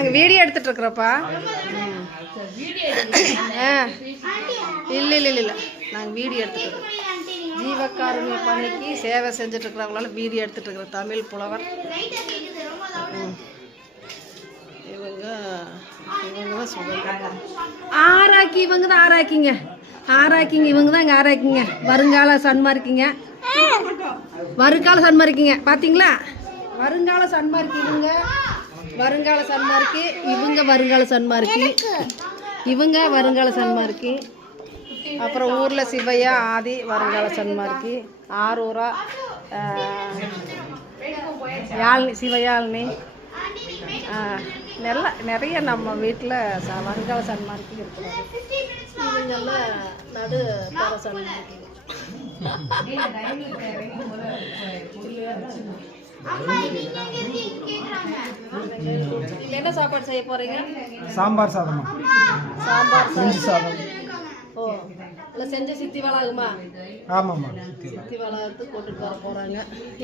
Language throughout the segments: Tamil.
நாங்கள் வீடியோ எடுத்துட்டு இருக்கிறோப்பா. இல்லை இல்லை இல்லை இல்லை நாங்கள் வீடியோ எடுத்துட்டு இருக்கோம். ஜீவகாருண்ய பணிக்கு சேவை செஞ்சுட்டு இருக்கிறவங்களால வீடியோ எடுத்துட்டு இருக்கிறோம். தமிழ் புலவர் இவங்க தான் சொல்லுவாங்க. ஆராக்கி இவங்க தான் ஆராக்கிங்க. இவங்க தான் இங்கே ஆராக்கிங்க. வருங்கால சன்மார்க்கிங்க. வருங்கால சன்மார்க்கிங்க பார்த்தீங்களா? வருங்கால சன்மார்க்கி இவங்க. வருங்கால சன்மார்க்கி இவங்க. வருங்கால சன்மார்க்கி இவங்க. வருங்கால சன்மார்க்கி. அப்புறம் ஊரில் சிவையா ஆதி வருங்கால சன்மார்க்கி. ஆரூரா யாழ்னி சிவையாழ்னி. நிறைய நம்ம வீட்டில் வருங்கால சன்மார்க்கி இருக்கிறாங்க. இவங்கெல்லாம் நடு தர சன்மார்க்கி. என்ன சாப்பாடு செய்ய போறீங்க? சாம்பார் சாதம். சாம்பார் சாதம். ஓ இல்லை செஞ்ச சித்தி வளாகுமா? ஆமாம்மா, சித்தி வளாகத்துக்கு கொண்டுட்டு வர போகிறாங்க.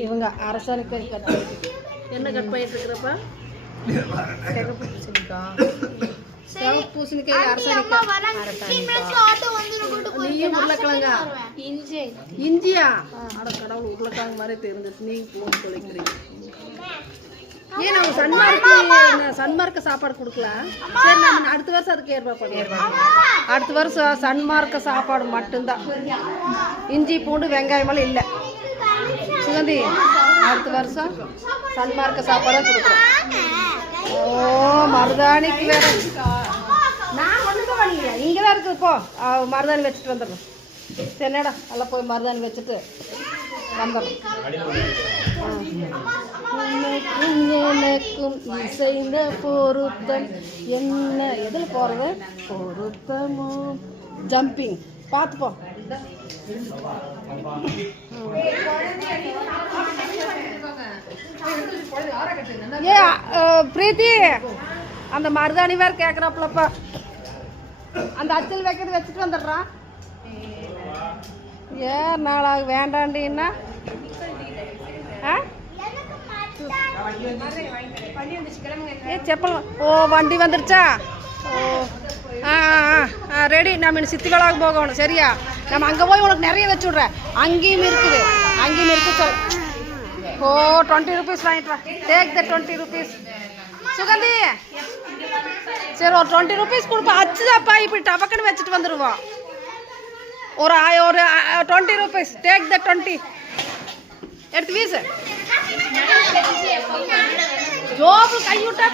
இவங்க அரசாணிக்காய் கட் பண்ணிட்டு என்ன கட் பண்ணிட்டு இருக்கிறப்ப பூசணிக்காய் அரசாணிக்காய். நீயும் உருளைக்கிழங்கா? இஞ்சியா? அட கடவுள், உருளைக்கிழங்கு மாதிரி தெரிஞ்சது. நீ போன் தொலைக்கிறீங்க. ஏன் நம்ம சன்மார்க்க சாப்பாடு கொடுக்கலாம். சரி, நம்ம அடுத்த வருஷம் அதுக்கு ஏற்பாடு பண்ணிடுறோம். அடுத்த வருஷம் சன்மார்க்க சாப்பாடு மட்டும்தான். இஞ்சி பூண்டு வெங்காயமெல்லாம் இல்லை. சுகந்தி, அடுத்த வருஷம் சன்மார்க்க சாப்பாடாக கொடுக்குறோம். ஓ மருதாணிக்கு வேற நான் ஒன்றும் பண்ணிக்கல. இங்கே தான் இருக்குது. போ மருதாணி வச்சுட்டு வந்துடணும். சரிடா, நல்லா போய் மருதாணி வச்சுட்டு வந்துடணும். எனக்கும் இசைந்த பொருத்தம் என்ன? எதில் போகிறது? பொருத்தமோ ஜம்பிங். பார்த்துப்போம். ஏ பிரீத்தி, அந்த மருதாணி வேறு கேட்குறாப்புலப்பா. அந்த அச்சல் வைக்கிறது வச்சுட்டு வந்துடுறான். ஏன் நாளாக வேண்டாண்டின்னா செப்பல். ஓ வண்டி வந்துருச்சா? ஓ ரெடி. நம்ம சித்தி வளாகம் போகணும். சரியா? நம்ம அங்கே போய் உனக்கு நிறைய வச்சு விட்றேன். அங்கேயும் இருக்குது. சொல். ஓ 20 rupees வாங்கிட்டு வா. Take the 20 rupees. சுகந்தி, சரி ஒரு 20 rupees கொடுப்பா. அச்சுதாப்பா, இப்படி டபக்குன்னு வச்சுட்டு வந்துடுவோம். ஒரு 20 rupees. Take the 20. எடுத்து வீசு. ஜோபு கை விட்டா